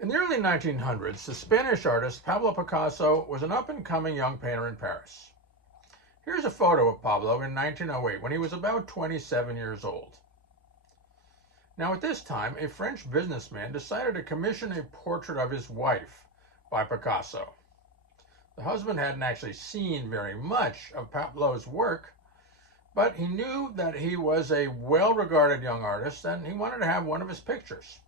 In the early 1900s, the Spanish artist Pablo Picasso was an up-and-coming young painter in Paris. Here's a photo of Pablo in 1908 when he was about 27 years old. Now at this time, a French businessman decided to commission a portrait of his wife by Picasso. The husband hadn't actually seen very much of Pablo's work, but he knew that he was a well-regarded young artist and he wanted to have one of his pictures.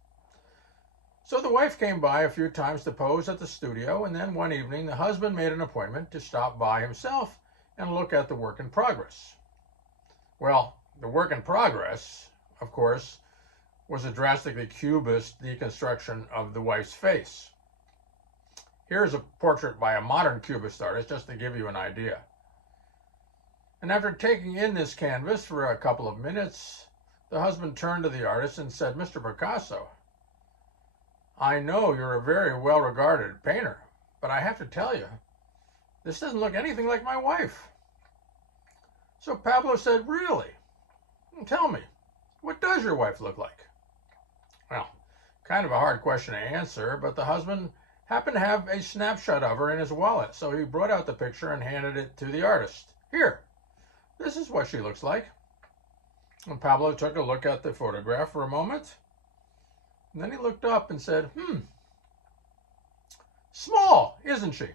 So the wife came by a few times to pose at the studio, and then one evening the husband made an appointment to stop by himself and look at the work in progress. Well, the work in progress, of course, was a drastically cubist deconstruction of the wife's face. Here's a portrait by a modern cubist artist, just to give you an idea. And after taking in this canvas for a couple of minutes, the husband turned to the artist and said, "Mr. Picasso, I know you're a very well-regarded painter, but I have to tell you, this doesn't look anything like my wife." So Pablo said, "Really? Tell me, what does your wife look like?" Well, kind of a hard question to answer, but the husband happened to have a snapshot of her in his wallet, so he brought out the picture and handed it to the artist. "Here, this is what she looks like." And Pablo took a look at the photograph for a moment, and then he looked up and said, "Small, isn't she?"